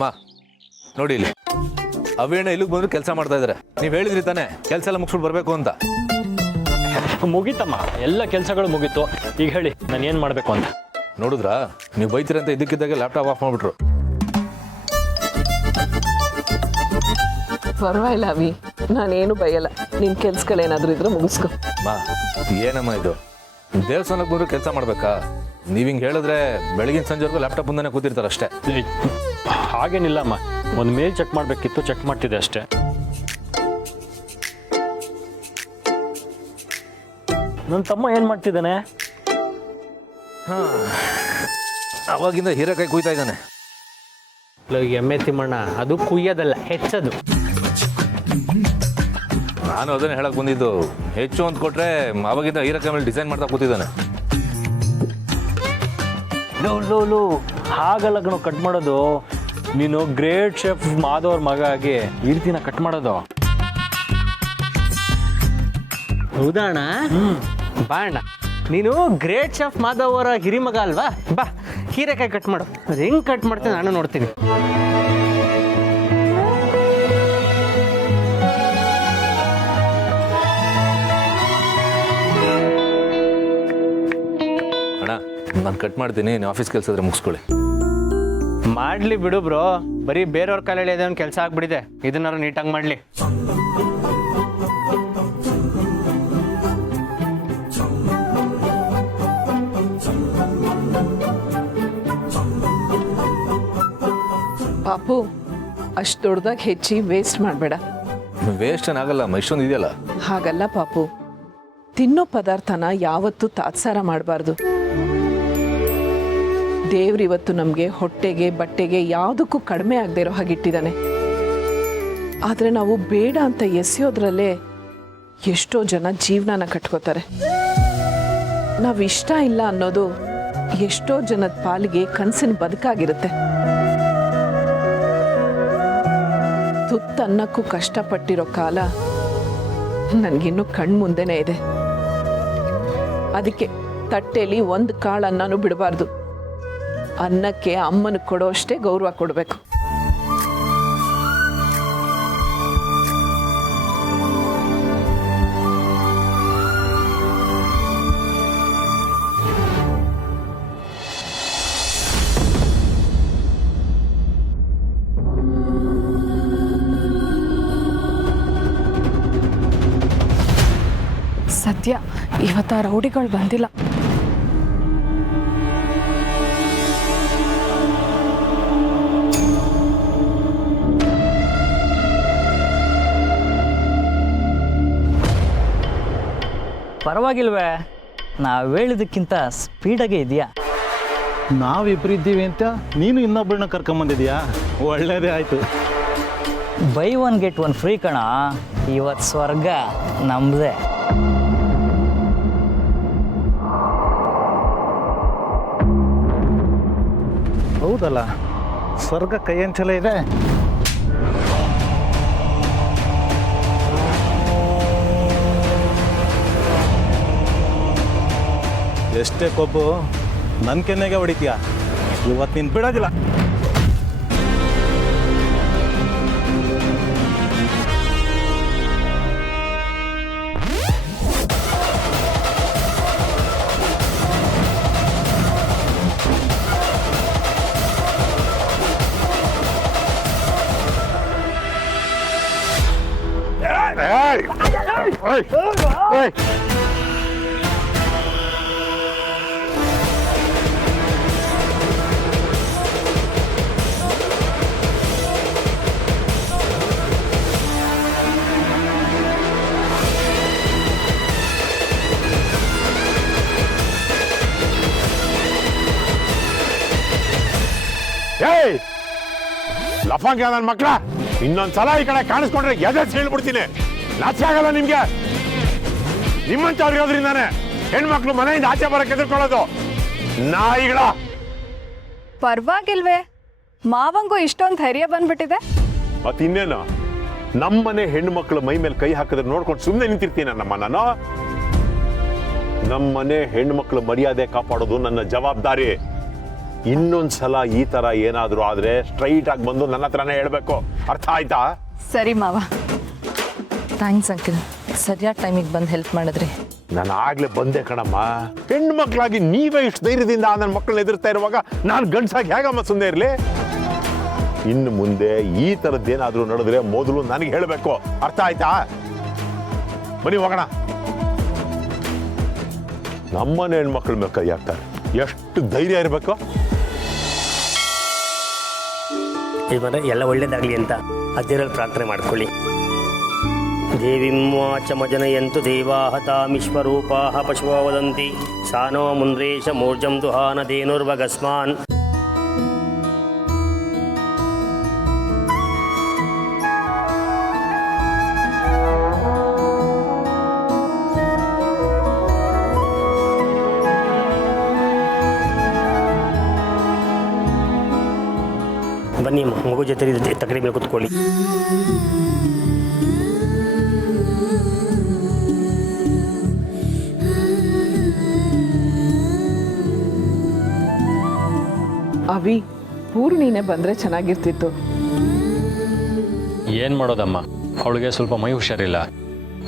ಮಾ ನೋಡಿ ಇಲ್ಲಿ ಅವೇಣ ಇಲ್ಲಿಗೆ ಬಂದ್ರು ಕೆಲಸ ಮಾಡ್ತಾ ಇದಾರೆ. ನೀವು ಹೇಳಿದ್ರಿ ತಾನೆ ಕೆಲಸ ಎಲ್ಲ ಮುಗಿಸ್ಬಿಟ್ಟು ಬರಬೇಕು ಅಂತ. ಮುಗೀತಮ್ಮ, ಎಲ್ಲ ಕೆಲಸಗಳು ಮುಗೀತು. ಈಗ ಹೇಳಿ ನಾನು ಏನು ಮಾಡಬೇಕು ಅಂತ. ನೋಡಿದ್ರಾ ನೀವು ಬೈತೀರಂತ ಇದಕ್ಕಿದ್ದಾಗೆ ಲ್ಯಾಪ್ಟಾಪ್ ಆಫ್ ಮಾಡಿಬಿಟ್ರು. ಪರವಾಗಿಲ್ಲ ಅವಿ, ನಾನೇನು ಬೈಯಲ್ಲ. ನಿನ್ನ ಕೆಲ್ಸಗಳೇನಾದರೂ ಇದ್ರೆ ಮುಗಿಸ್ಕೊ. ಮಾ ಏನಮ್ಮ ಇದು, ದೇವಸ್ಥಾನಕ್ಕೆ ಬಂದ್ರು ಕೆಲಸ ಮಾಡ್ಬೇಕಾ? ನೀವು ಹಿಂಗೆ ಹೇಳಿದ್ರೆ ಬೆಳಗಿನ ಸಂಜೆವರೆಗೂ ಲ್ಯಾಪ್ಟಾಪ್ ಮುಂದೆ ಕೂತಿರ್ತಾರೆ ಅಷ್ಟೇ. ಹಾಗೇನಿಲ್ಲಮ್ಮ, ಒಂದು ಮೇಲ್ ಚೆಕ್ ಮಾಡಬೇಕಿತ್ತು, ಚೆಕ್ ಮಾಡ್ತಿದ್ದೆ ಅಷ್ಟೇ. ನನ್ನ ತಮ್ಮ ಏನು ಮಾಡ್ತಿದ್ದಾನೆ? ಅವಾಗಿಂದ ಹೀರೆಕಾಯಿ ಕುಯ್ತಾ ಇದ್ದಾನೆ. ಎಮ್ಮೆ ತಿಮ್ಮಣ್ಣ, ಅದು ಕುಯ್ಯೋದಲ್ಲ, ಹೆಚ್ಚದು. ನಾನು ಅದನ್ನೇ ಹೇಳಕ್ ಬಂದಿದ್ದು. ಹೆಚ್ಚು ಅಂತ ಕೊಟ್ರೆ ಅವಾಗಿಂದ ಹೀರೆಕಾಯಿ ಮೇಲೆ ಡಿಸೈನ್ ಮಾಡ್ತಾ ಕೂತಿದ್ದಾನೆ. ಲೋ ಹಾಗಲ್ಲ ಕಣೋ ಕಟ್ ಮಾಡೋದು. ನೀನು ಗ್ರೇಟ್ ಶೆಫ್ ಮಾಧವ್ರ ಮಗ ಆಗಿ ಈ ರೀತಿನ ಕಟ್ ಮಾಡೋದು. ಹೌದಾ ಅಣ್ಣ? ಬಾ ಅಣ್ಣ, ನೀನು ಗ್ರೇಟ್ ಶೆಫ್ ಮಾಧವ್ ಅವರ ಹಿರಿಮಗ ಅಲ್ವಾ? ಬಾ ಹೀರೆಕಾಯಿ ಕಟ್ ಮಾಡು. ಅದು ಹೆಂಗೆ ಕಟ್ ಮಾಡ್ತೀನಿ ನಾನು ನೋಡ್ತೀನಿ. ಅಣ್ಣ ನಾನು ಕಟ್ ಮಾಡ್ತೀನಿ, ನೀವು ಆಫೀಸ್ ಕೆಲಸ ಇದ್ರೆ ಮುಗಿಸ್ಕೊಳ್ಳಿ. ಮಾಡ್ಲಿ ಬಿಡು ಬ್ರೋ, ಬರೀ ಬೇರೆಯವ್ರ ಕಾಲಲ್ಲಿ ಅದೇ ಒಂದು ಕೆಲಸ ಆಗ್ಬಿಟ್ಟಿದೆ. ಇದನ್ನಾರು ನೀಟಾಗಿ ಮಾಡ್ಲಿ. ಪಾಪು, ಅಷ್ಟು ದೊಡ್ಡದಾಗಿ ಹೆಚ್ಚಿ ವೇಸ್ಟ್ ಮಾಡಬೇಡ. ವೇಸ್ಟ್ ಏನಾಗಲ್ಲ, ಇಷ್ಟೊಂದು ಇದೆಯಲ್ಲ. ಹಾಗಲ್ಲ ಪಾಪು, ತಿನ್ನೋ ಪದಾರ್ಥನ ಯಾವತ್ತೂ ತಾತ್ಸಾರ ಮಾಡಬಾರ್ದು. ದೇವ್ರಿವತ್ತು ನಮಗೆ ಹೊಟ್ಟೆಗೆ ಬಟ್ಟೆಗೆ ಯಾವುದಕ್ಕೂ ಕಡಿಮೆ ಆಗದೆ ಇರೋ ಹಾಗಿಟ್ಟಿದ್ದಾನೆ. ಆದರೆ ನಾವು ಬೇಡ ಅಂತ ಎಸೆಯೋದ್ರಲ್ಲೇ ಎಷ್ಟೋ ಜನ ಜೀವನನ ಕಟ್ಕೋತಾರೆ. ನಾವು ಇಷ್ಟ ಇಲ್ಲ ಅನ್ನೋದು ಎಷ್ಟೋ ಜನದ ಪಾಲಿಗೆ ಕನಸಿನ ಬದುಕಾಗಿರುತ್ತೆ. ತುತ್ತನ್ನಕ್ಕೂ ಕಷ್ಟಪಟ್ಟಿರೋ ಕಾಲ ನನಗಿನ್ನೂ ಕಣ್ಮುಂದೆನೇ ಇದೆ. ಅದಕ್ಕೆ ತಟ್ಟೆಯಲ್ಲಿ ಒಂದು ಕಾಳು ಅನ್ನನೂ ಬಿಡಬಾರ್ದು. ಅನ್ನಕ್ಕೆ ಅಮ್ಮನ ಕೊಡೋ ಅಷ್ಟೇ ಗೌರವ ಕೊಡಬೇಕು. ಸದ್ಯ ಇವತ್ತ ರೌಡಿಗಳು ಬಂದಿಲ್ಲ. ಪರವಾಗಿಲ್ವೇ, ನಾವು ಹೇಳಿದಕ್ಕಿಂತ ಸ್ಪೀಡಾಗೆ ಇದೆಯಾ? ನಾವಿಬ್ಬರಿದ್ದೀವಿ ಅಂತ ನೀನು ಇನ್ನೊಬ್ಬಳನ್ನ ಕರ್ಕೊಂಬಂದಿದ್ಯಾ? ಒಳ್ಳೇದೇ ಆಯ್ತು. By one get one free ಕಣ. ಇವತ್ತು ಸ್ವರ್ಗ ನಮ್ದೇ. ಹೌದಲ್ಲ, ಸ್ವರ್ಗ ಕೈಯಂಚಲ ಇದೆ. ಎಷ್ಟೇ ಕೊಬ್ಬು ನನ್ನ ಕೆನ್ನೆಗೆ ಹೊಡಿತೀಯ, ಇವತ್ತು ನೀನು ಬಿಡೋದಿಲ್ಲ. ಲಫಂಗ ನನ್ನ ಮಕ್ಕಳ, ಇನ್ನೊಂದ್ಸಲ ಈ ಕಡೆ ಕಾಣಿಸ್ಕೊಂಡ್ರೆ ಎದೆ ಹೇಳ್ಬಿಡ್ತೀನಿ. ನಾಚಿಕೆ ಆಗಲ್ಲ ನಿಮ್ಗೆ? ನಿಮ್ಮಂತವ್ರು ಇರೋದ್ರಿಂದಾನೆ ಹೆಣ್ಮಕ್ಳು ಮನೆಯಿಂದ ಆಚೆ ಬರಕ್ಕೆ ಎದುರ್ಕೊಳ್ಳೋದು. ನಾಯಿಗಳ ಪರವಾಗಿಲ್ವೇ, ಮಾವಂಗೂ ಇಷ್ಟೊಂದು ಧೈರ್ಯ ಬಂದ್ಬಿಟ್ಟಿದೆ. ಮತ್ತಿನ್ನೇನು, ನಮ್ಮನೆ ಹೆಣ್ಮಕ್ಳು ಮೈ ಮೇಲೆ ಕೈ ಹಾಕಿದ್ರೆ ನೋಡ್ಕೊಂಡು ಸುಮ್ಮನೆ ನಿಂತಿರ್ತೀನಮ್ಮ ನಾನು? ನಮ್ಮನೆ ಹೆಣ್ಮಕ್ಳು ಮರ್ಯಾದೆ ಕಾಪಾಡೋದು ನನ್ನ ಜವಾಬ್ದಾರಿ. ಇನ್ನೊಂದ್ಸಲ ಈ ಥರ ಏನಾದರೂ ಆದರೆ ಸ್ಟ್ರೈಟ್ ಆಗಿ ಬಂದು ನನ್ನ ಹತ್ರನೇ ಹೇಳಬೇಕು, ಅರ್ಥ ಆಯ್ತಾ? ಸರಿ ಮಾವ. ಥ್ಯಾಂಕ್ಸ್ ಅಂಕಲ್, ಸರಿಯಾದ ಟೈಮಿಗೆ ಬಂದು ಹೆಲ್ಪ್ ಮಾಡಿದ್ರಿ. ನಾನು ಆಗ್ಲೇ ಬಂದೆ ಕಣಮ್ಮ. ಹೆಣ್ಣು ಮಕ್ಕಳಾಗಿ ನೀವೇ ಇಷ್ಟು ಧೈರ್ಯದಿಂದ ನನ್ನ ಮಕ್ಕಳನ್ನ ಎದುರ್ತಾ ಇರುವಾಗ ನಾನು ಗಂಡಸಾಗಿ ಹೇಗಮ್ಮ ಸುಮ್ಮನೆ ಇರಲಿ? ಇನ್ನು ಮುಂದೆ ಈ ಥರದ್ದೇನಾದರೂ ನಡೆದ್ರೆ ಮೊದಲು ನನಗೆ ಹೇಳಬೇಕು, ಅರ್ಥ ಆಯ್ತಾ? ಬನ್ನಿ ಹೋಗೋಣ. ನಮ್ಮನೆ ಹೆಣ್ಮಕ್ಳ ಮೇಲೆ ಕೈ ಹಾಕ್ತಾರೆ, ಎಷ್ಟು ಧೈರ್ಯ ಇರಬೇಕು. ಇವರ ಎಲ್ಲ ಒಳ್ಳೇದಾಗಲಿ ಅಂತ ಅದೇರಲ್ಲಿ ಪ್ರಾರ್ಥನೆ ಮಾಡ್ಕೊಳ್ಳಿ. ದೇವಿಂ ವಾಚಮಜನಯಂತು ದೇವಾಃ ತಾಮಿಶ್ವರೂಪಾಃ ಪಶುವಾ ವದಂತಿ ಸಾನೋ ಮುನ್ರೇಶ ಮೂರ್ಜಂ ದುಹಾನ ಧೇನುರ್ವಗಸ್ಮಾನ್. ಬನ್ನಿ ಮಗು ಜೊತೆ ತಗಡಿ ಮೇಲೆ ಕೂತ್ಕೊಳ್ಳಿ. ಅವಿ, ಪೂರ್ಣಿನೇ ಬಂದರೆ ಚೆನ್ನಾಗಿರ್ತಿತ್ತು. ಏನು ಮಾಡೋದಮ್ಮ, ಅವಳಿಗೆ ಸ್ವಲ್ಪ ಮೈ ಹುಷಾರಿಲ್ಲ.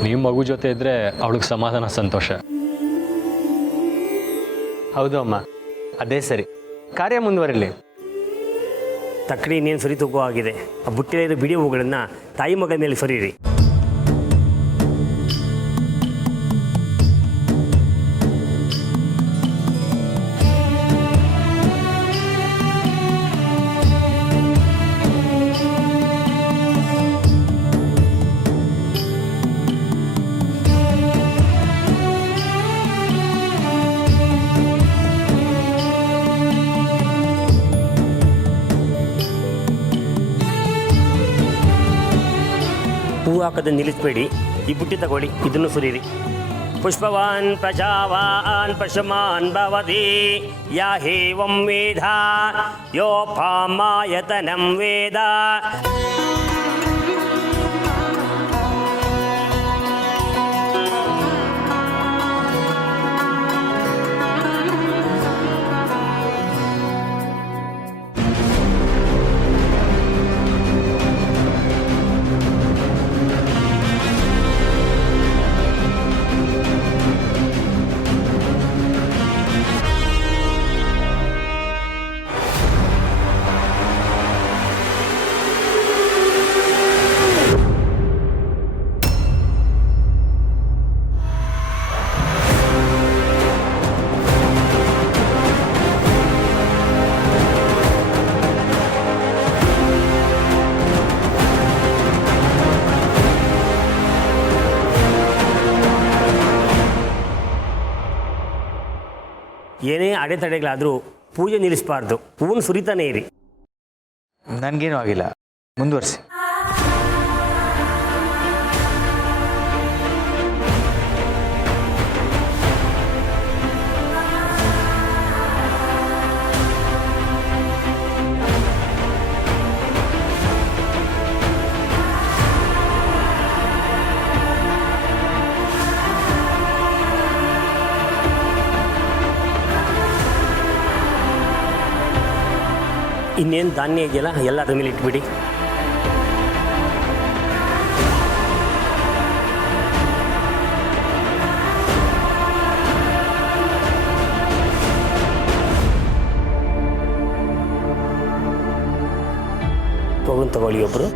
ನೀವು ಮಗು ಜೊತೆ ಇದ್ದರೆ ಅವಳಿಗೆ ಸಮಾಧಾನ, ಸಂತೋಷ. ಹೌದು ಅಮ್ಮ, ಅದೇ ಸರಿ. ಕಾರ್ಯ ಮುಂದುವರಿಲಿ. ತಕ್ಕಡಿ ಇನ್ನೇನು ಸರಿ ತಗೋ ಆಗಿದೆ. ಆ ಬುಟ್ಟಿಲಿರೋ ಬಿಡಿ ಹೂಗಳನ್ನು ತಾಯಿ ಮಗ ಮೇಲೆ ಸರಿರಿ. ಹೂ ಹಾಕೋದನ್ನು ನಿಲ್ಲಿಸಬೇಡಿ. ಈ ಬುಟ್ಟಿ ತಗೊಳ್ಳಿ, ಇದನ್ನು ಸುರಿರಿ. ಪುಷ್ಪವಾನ್ ಪ್ರಜಾವಾನ್ ಪಶುಮಾನ್ ಭವತಿ ಯಾ ಹೇವಂ ವೇದ ಯೋಪಾಮಾಯತನಂ ವೇದ. ಏನೇ ಅಡೆತಡೆಗಳಾದರೂ ಪೂಜೆ ನಿಲ್ಲಿಸಬಾರ್ದು. ಹೂವನ್ನು ಸುರಿತಾನೇ ಇರಿ. ನನಗೇನು ಆಗಿಲ್ಲ, ಮುಂದುವರಿಸಿ. ಇನ್ನೇನು ಧಾನ್ಯ ಇದೆಯಲ್ಲ ಎಲ್ಲ ಅದ್ರ ಮೇಲೆ ಇಟ್ಬಿಡಿ. ಹೋಗುನ್ ತಗೊಳ್ಳಿ ಒಬ್ಬರು.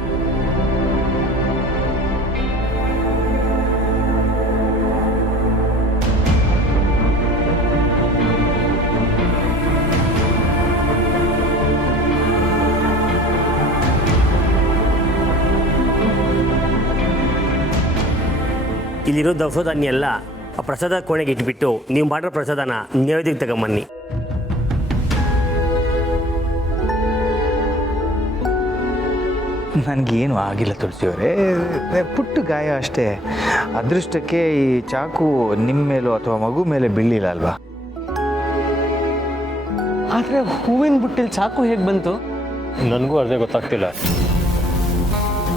ಇಲ್ಲಿರೋ ದವಸ ಧಾನ್ಯ ಎಲ್ಲ ಆ ಪ್ರಸಾದ ಕೋಣೆಗೆ ಇಟ್ಬಿಟ್ಟು ನೀವು ಮಾಡಿರೋ ಪ್ರಸಾದನ ನೈವೇದ್ಯಕ್ಕೆ ತಗೊಂಬನ್ನಿ. ನನಗೇನು ಆಗಿಲ್ಲ ತುಳಸಿಯವರೇ, ಪುಟ್ಟ ಗಾಯ ಅಷ್ಟೇ. ಅದೃಷ್ಟಕ್ಕೆ ಈ ಚಾಕು ನಿಮ್ಮ ಮೇಲೋ ಅಥವಾ ಮಗು ಮೇಲೆ ಬೀಳಿಲ್ಲ ಅಲ್ವಾ? ಆದರೆ ಹೂವಿನ ಬುಟ್ಟಿಲಿ ಚಾಕು ಹೇಗೆ ಬಂತು? ನನಗೂ ಅದೇ ಗೊತ್ತಾಗ್ತಿಲ್ಲ.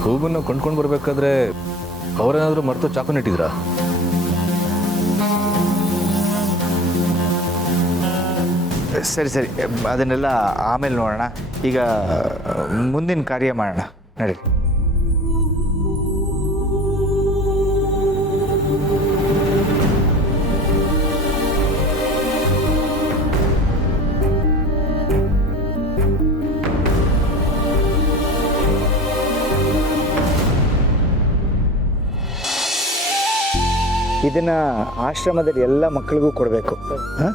ಹೂವನ್ನು ಕೊಂಡ್ಕೊಂಡು ಬರ್ಬೇಕಾದ್ರೆ ಅವರೇನಾದರೂ ಮರೆತು ಚಾಕು ನೆಟ್ಟಿದ್ರಾ? ಸರಿ ಸರಿ, ಅದನ್ನೆಲ್ಲ ಆಮೇಲೆ ನೋಡೋಣ. ಈಗ ಮುಂದಿನ ಕಾರ್ಯ ಮಾಡೋಣ, ನಡಿ. ಇದನ್ನು ಆಶ್ರಮದಲ್ಲಿ ಎಲ್ಲ ಮಕ್ಕಳಿಗೂ ಕೊಡಬೇಕು. ಹಾಂ,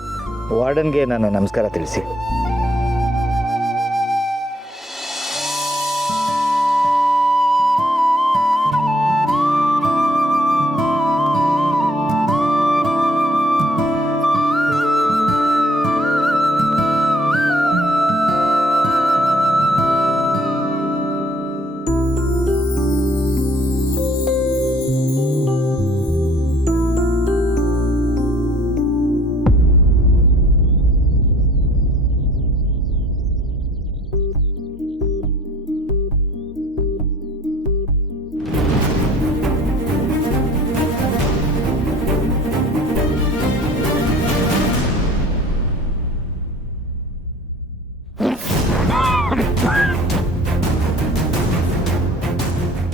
ವಾರ್ಡನ್ಗೆ ನಾನು ನಮಸ್ಕಾರ ತಿಳಿಸಿ.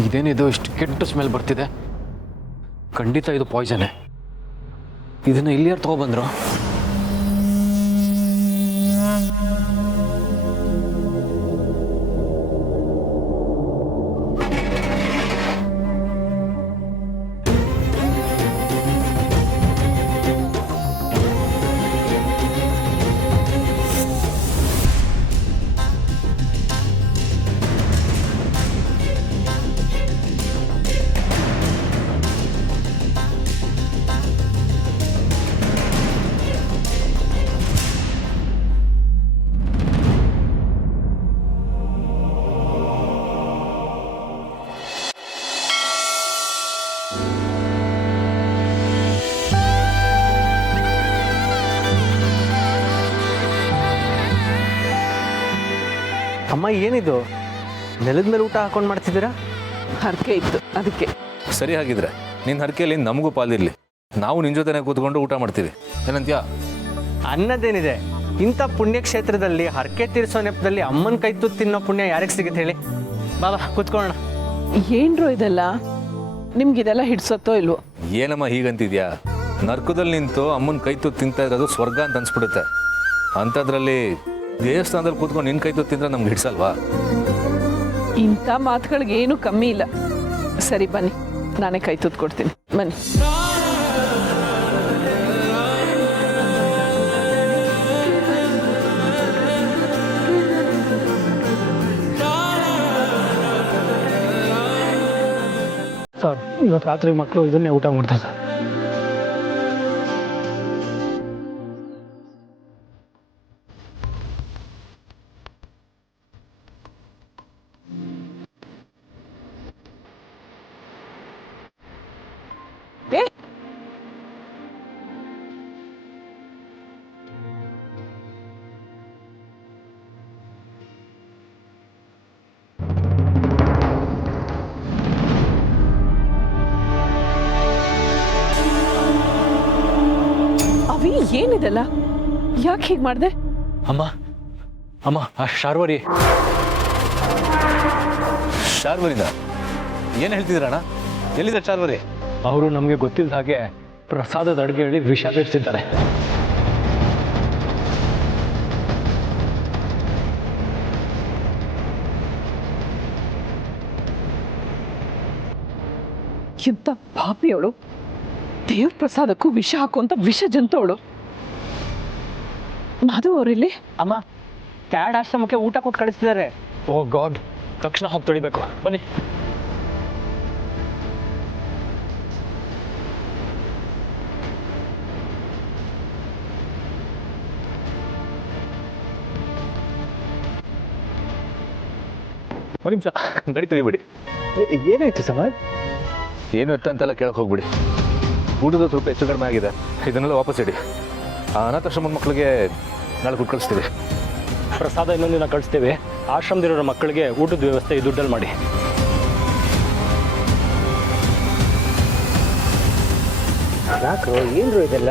ಇದೇನಿದು ಇಷ್ಟು ಕೆಟ್ಟ ಸ್ಮೆಲ್ ಬರ್ತಿದೆ? ಖಂಡಿತ ಇದು ಪಾಯ್ಸನ್ನೇ. ಇದನ್ನು ಇಲ್ಲಿ ಯಾರು ತಗೊಬಂದ್ರು? ಅಮ್ಮ ಏನಿದು ನೆಲದ ಮೇಲೆ ಊಟ ಹಾಕೊಂಡು ಮಾಡ್ತಿದ್ದೀರಾ? ಹರಕೆ ಇತ್ತು ಅದಕ್ಕೆ. ಸರಿ, ಹಾಗಿದ್ರೆ ನಿನ್ನ ಹರಕೆಯಲ್ಲಿ ನಮಗೂ ಪಾಲಿರಲಿ. ನಾವು ನಿನ್ನ ಜೊತೆನೇ ಕೂತ್ಕೊಂಡು ಊಟ ಮಾಡ್ತೀವಿ, ಏನಂತ್ಯಾ? ಅನ್ನದೇನಿದೆ, ಇಂಥ ಪುಣ್ಯಕ್ಷೇತ್ರದಲ್ಲಿ ಹರಕೆ ತೀರಿಸೋ ನೆಪದಲ್ಲಿ ಅಮ್ಮನ ಕೈ ತುತ್ತು ತಿನ್ನೋ ಪುಣ್ಯ ಯಾರಿಗೆ ಸಿಗುತ್ತೆ ಹೇಳಿ? ಬಾಬಾ ಕೂತ್ಕೊಳ್ಳೋಣ. ಏನ್ರೋ ಇದೆಲ್ಲ, ನಿಮ್ಗಿದೆಲ್ಲ ಹಿಡ್ಸತ್ತೋ ಇಲ್ವೋ? ಏನಮ್ಮ ಹೀಗಂತಿದ್ಯಾ? ನರ್ಕದಲ್ಲಿ ನಿಂತು ಅಮ್ಮನ ಕೈ ತುತ್ತು ತಿಂತಾ ಇರೋದು ಸ್ವರ್ಗ ಅಂತ ಅನ್ಸ್ಬಿಡುತ್ತೆ. ಅಂಥದ್ರಲ್ಲಿ ದೇವಸ್ಥಾನದಲ್ಲಿ ಕೂತ್ಕೊಂಡು ನಿನ್ನ ಕೈ ತುತ್ತು ತಿಂದ್ರೆ ನಮ್ಗೆ ಹಿಡ್ಸಲ್ವಾ? ಇಂಥ ಮಾತುಗಳಿಗೆ ಏನು ಕಮ್ಮಿ ಇಲ್ಲ. ಸರಿ ಬನ್ನಿ, ನಾನೇ ಕೈ ತುತ್ತು ಕೊಡ್ತೀನಿ, ಬನ್ನಿ. ಸರ್, ಇವತ್ತು ರಾತ್ರಿ ಮಕ್ಕಳು ಇದನ್ನೇ ಊಟ ಮಾಡ್ತಾರೆ ಸರ್. ಅವಿ, ಏನಿದೆಲ್ಲ? ಯಾಕೆ ಹೀಗೆ ಮಾಡಿದೆ? ಅಮ್ಮ ಅಮ್ಮ, ಆ ಶಾರ್ವರಿ ಶಾರ್ವರಿನ ಏನು ಹೇಳ್ತಿದ್ದೀರಣ್ಣ? ಎಲ್ಲಿದೆ ಶಾರ್ವರಿ? ಅವರು ನಮಗೆ ಗೊತ್ತಿದ್ದ ಹಾಗೆ ಪ್ರಸಾದದ ಅಡುಗೆ ಹೇಳಿ ವಿಷ ಬೇಡ್ತಿದ್ದಾರೆ. ಎಂತ ಪಾಪಿಯವಳು, ದೇವ್ರ ಪ್ರಸಾದಕ್ಕೂ ವಿಷ ಹಾಕುವಂತ ವಿಷ ಜಂತವಳು. ಮಾಧವ್ ಅವರಿಲ್ಲಿ? ಅಮ್ಮ, ಕ್ಯಾಡ್ ಆಶ್ರಮಕ್ಕೆ ಊಟ ಕೊಟ್ಟು ಕಳಿಸ್ತಿದ್ದಾರೆ. ಓ ಗಾಡ್, ತಕ್ಷಣ ಹೋಗಿ ತೊಳಿಬೇಕು, ಬನ್ನಿ. ಒಂದು ನಿಮಿಷ ಗಡಿ ತೆಗಿಬಿಡಿ. ಏನಾಯ್ತು ಸಮಾಜ್? ಏನು ಎತ್ತ ಅಂತೆಲ್ಲ ಕೇಳಕ್ಕೆ ಹೋಗ್ಬಿಡಿ. ಊಟದ ಸ್ವಲ್ಪ ಹೆಚ್ಚು ಕಡಿಮೆ ಆಗಿದೆ, ಇದನ್ನೆಲ್ಲ ವಾಪಸ್ ಇಡಿ. ಆ ಅನಾಥಾಶ್ರಮದ ಮಕ್ಕಳಿಗೆ ನಾಳೆ ಕೊಟ್ಟು ಕಳಿಸ್ತೀವಿ. ಪ್ರಸಾದ ಇನ್ನೊಂದಿನ ಕಳಿಸ್ತೇವೆ. ಆಶ್ರಮದಿರೋ ಮಕ್ಕಳಿಗೆ ಊಟದ ವ್ಯವಸ್ಥೆ ಈ ದುಡ್ಡಲ್ಲಿ ಮಾಡಿ. ಯಾಕ್ರೋ, ಏನ್ರು ಇದೆಲ್ಲ?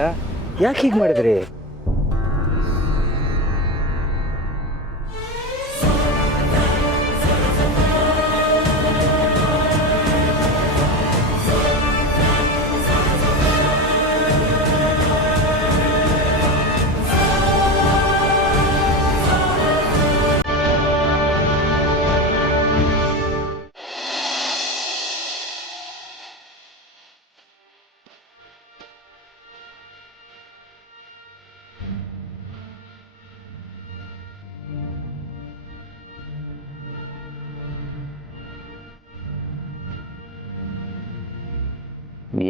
ಯಾಕೆ ಹೀಗೆ ಮಾಡಿದ್ರಿ?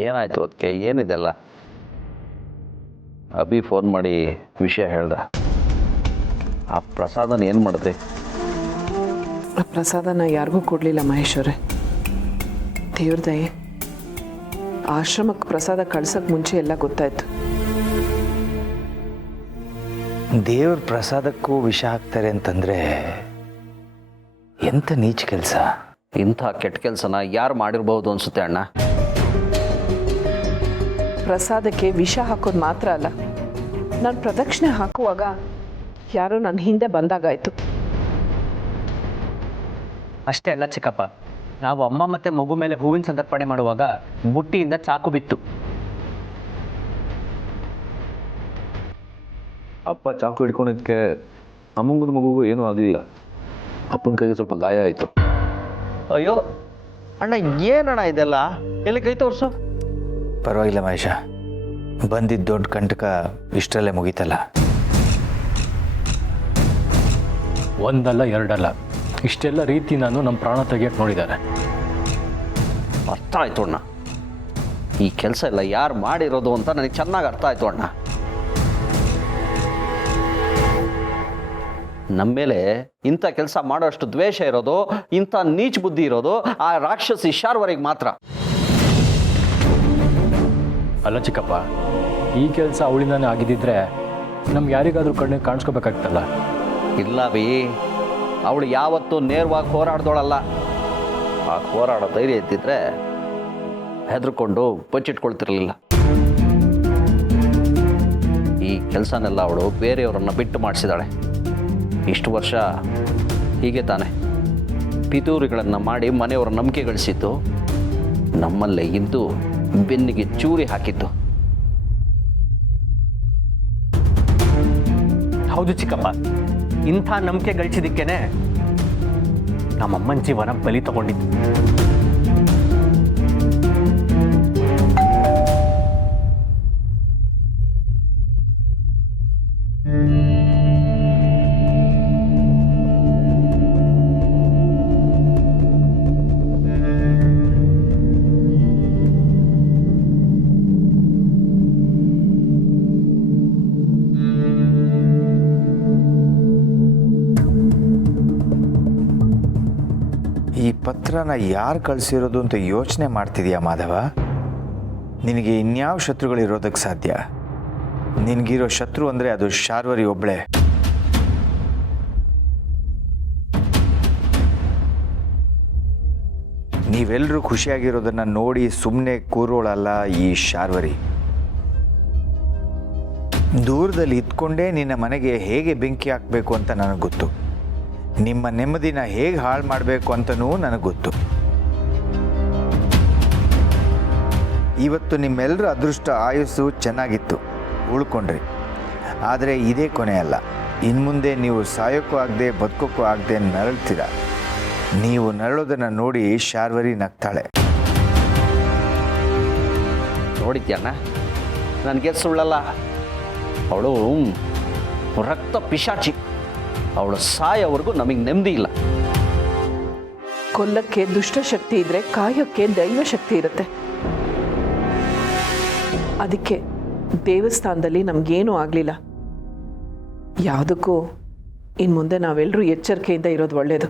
ಏನಾಯ್ತು ಅದಕ್ಕೆ? ಏನಿದೆಲ್ಲ? ಅಭಿ ಫೋನ್ ಮಾಡಿ ವಿಷಯ ಹೇಳ್ದ. ಆ ಪ್ರಸಾದನ ಏನು ಮಾಡಿದೆ? ಆ ಪ್ರಸಾದನ ಯಾರಿಗೂ ಕೊಡಲಿಲ್ಲ ಮಹೇಶ್ವರೇ. ದೇವ್ರ ದಯೆ, ಆಶ್ರಮಕ್ಕೆ ಪ್ರಸಾದ ಕಳ್ಸೋಕ್ಕೆ ಮುಂಚೆ ಎಲ್ಲ ಗೊತ್ತಾಯ್ತು. ದೇವ್ರ ಪ್ರಸಾದಕ್ಕೂ ವಿಷ ಹಾಕ್ತಾರೆ ಅಂತಂದರೆ ಎಂಥ ನೀಚ ಕೆಲಸ. ಇಂಥ ಕೆಟ್ಟ ಕೆಲಸನ ಯಾರು ಮಾಡಿರ್ಬೋದು ಅನಿಸುತ್ತೆ ಅಣ್ಣ. ಪ್ರಸಾದಕ್ಕೆ ವಿಷ ಹಾಕೋದು ಮಾತ್ರ ಅಲ್ಲ, ನಾನು ಪ್ರದಕ್ಷಿಣೆ ಹಾಕುವಾಗ ಯಾರೋ ನನ್ನ ಹಿಂದೆ ಬಂದಾಗಾಯ್ತು. ಅಷ್ಟೇ ಅಲ್ಲ ಚಿಕ್ಕಪ್ಪ, ನಾವು ಅಮ್ಮ ಮತ್ತು ಮಗು ಮೇಲೆ ಹೂವಿನ ಸಂತರ್ಪಣೆ ಮಾಡುವಾಗ ಬುಟ್ಟಿಯಿಂದ ಚಾಕು ಬಿತ್ತು. ಅಪ್ಪ ಚಾಕು ಹಿಡ್ಕೊಂಡಿದ್ದಕ್ಕೆ ಅಮ್ಮಂಗೂ ಮಗುಗೂ ಏನೂ ಆಗಲಿಲ್ಲ. ಅಪ್ಪನ ಕೈಗೆ ಸ್ವಲ್ಪ ಗಾಯ ಆಯಿತು. ಅಯ್ಯೋ ಅಣ್ಣ, ಏನಣ್ಣ ಇದೆಲ್ಲ? ಎಲ್ಲಿ ಕೈ ತೋರಿಸು. ಪರವಾಗಿಲ್ಲ ಮಹೇಶ, ಬಂದಿದ್ದ ದೊಡ್ಡ ಕಂಟಕ ಇಷ್ಟರಲ್ಲೇ ಮುಗೀತಲ್ಲ. ಒಂದಲ್ಲ ಎರಡಲ್ಲ, ಇಷ್ಟೆಲ್ಲ ರೀತಿ ನಾನು ನಮ್ಮ ಪ್ರಾಣ ತೆಗಿಯಕ್ಕೆ ನೋಡಿದ್ದಾರೆ. ಅರ್ಥ ಆಯ್ತು ಅಣ್ಣ. ಈ ಕೆಲಸ ಎಲ್ಲ ಯಾರು ಮಾಡಿರೋದು ಅಂತ ನನಗೆ ಚೆನ್ನಾಗಿ ಅರ್ಥ ಆಯ್ತು ಅಣ್ಣ. ನಮ್ಮ ಮೇಲೆ ಇಂಥ ಕೆಲಸ ಮಾಡೋಷ್ಟು ದ್ವೇಷ ಇರೋದು, ಇಂಥ ನೀಚ ಬುದ್ಧಿ ಇರೋದು ಆ ರಾಕ್ಷಸಿ ಶಾರ್ವರಿಗೆ ಮಾತ್ರ. ಅಲ್ಲ ಚಿಕ್ಕಪ್ಪ, ಈ ಕೆಲಸ ಅವಳಿಂದಾನೇ ಆಗಿದ್ದಿದ್ರೆ ನಮ್ಗೆ ಯಾರಿಗಾದ್ರೂ ಕಣ್ಣಿಗೆ ಕಾಣಿಸ್ಕೋಬೇಕಾಗ್ತಲ್ಲ. ಇಲ್ಲ ಬಿ, ಅವಳು ಯಾವತ್ತೂ ನೇರವಾಗಿ ಹೋರಾಡ್ದೋಳಲ್ಲ. ಆ ಹೋರಾಡೋ ಧೈರ್ಯ ಇದ್ದಿದ್ರೆ ಹೆದರ್ಕೊಂಡು ಬಚ್ಚಿಟ್ಕೊಳ್ತಿರ್ಲಿಲ್ಲ. ಈ ಕೆಲಸನೆಲ್ಲ ಅವಳು ಬೇರೆಯವರನ್ನು ಬಿಟ್ಟು ಮಾಡಿಸಿದಾಳೆ. ಇಷ್ಟು ವರ್ಷ ಹೀಗೆ ತಾನೆ ಪಿತೂರಿಗಳನ್ನು ಮಾಡಿ ಮನೆಯವರ ನಂಬಿಕೆ ಗಳಿಸಿದ್ದು, ನಮ್ಮಲ್ಲೇ ಇದ್ದು ಬೆನ್ನಿಗೆ ಚೂರಿ ಹಾಕಿದ್ದು. ಹೌದು ಚಿಕ್ಕಪ್ಪ, ಇಂಥ ನಂಬಿಕೆ ಗಳಿಸಿದ್ದಕ್ಕೇನೆ ನಮ್ಮಮ್ಮನ ಜೀವನ ಬಲಿ ತಗೊಂಡಿದ್ದು. ಈ ಪತ್ರನ ಯಾರು ಕಳಿಸಿರೋದು ಅಂತ ಯೋಚನೆ ಮಾಡ್ತಿದ್ಯಾ ಮಾಧವ? ನಿನಗೆ ಇನ್ಯಾವ ಶತ್ರುಗಳಿರೋದಕ್ಕೆ ಸಾಧ್ಯ? ನಿನಗಿರೋ ಶತ್ರು ಅಂದರೆ ಅದು ಶಾರ್ವರಿ ಒಬ್ಬಳೇ. ನೀವೆಲ್ಲರೂ ಖುಷಿಯಾಗಿರೋದನ್ನು ನೋಡಿ ಸುಮ್ಮನೆ ಕೂರೋಳಲ್ಲ ಈ ಶಾರ್ವರಿ. ದೂರದಲ್ಲಿ ಇದ್ಕೊಂಡೇ ನಿನ್ನ ಮನೆಗೆ ಹೇಗೆ ಬೆಂಕಿ ಹಾಕಬೇಕು ಅಂತ ನನಗೆ ಗೊತ್ತು. ನಿಮ್ಮ ನೆಮ್ಮದಿನ ಹೇಗೆ ಹಾಳು ಮಾಡಬೇಕು ಅಂತನೂ ನನಗೆ ಗೊತ್ತು. ಇವತ್ತು ನಿಮ್ಮೆಲ್ಲರ ಅದೃಷ್ಟ ಆಯುಸ್ಸು ಚೆನ್ನಾಗಿತ್ತು, ಉಳ್ಕೊಂಡ್ರಿ. ಆದರೆ ಇದೇ ಕೊನೆ ಅಲ್ಲ. ಇನ್ಮುಂದೆ ನೀವು ಸಾಯೋಕ್ಕೂ ಆಗದೆ ಬದುಕೋಕ್ಕೂ ಆಗದೆ ನರಳ್ತೀರ. ನೀವು ನರಳೋದನ್ನು ನೋಡಿ ಶಾರ್ವರಿ ನಗ್ತಾಳೆ. ನೋಡಿದ್ಯಣ್ಣ, ನನಗೆ ಸುಳ್ಳಲ್ಲ. ಅವಳು ರಕ್ತ ಪಿಶಾಚಿ. ಅವಳು ಸಾಯೋವರೆಗೂ ನಮಗೆ ನೆಮ್ಮದಿ ಇಲ್ಲ. ಕೊಲ್ಲಕ್ಕೆ ದುಷ್ಟಶಕ್ತಿ ಇದ್ರೆ ಕಾಯೋಕ್ಕೆ ದೈವ ಶಕ್ತಿ ಇರುತ್ತೆ. ಅದಕ್ಕೆ ದೇವಸ್ಥಾನದಲ್ಲಿ ನಮಗೇನೂ ಆಗಲಿಲ್ಲ. ಯಾವುದಕ್ಕೂ ಇನ್ನು ಮುಂದೆ ನಾವೆಲ್ಲರೂ ಎಚ್ಚರಿಕೆಯಿಂದ ಇರೋದು ಒಳ್ಳೆಯದು.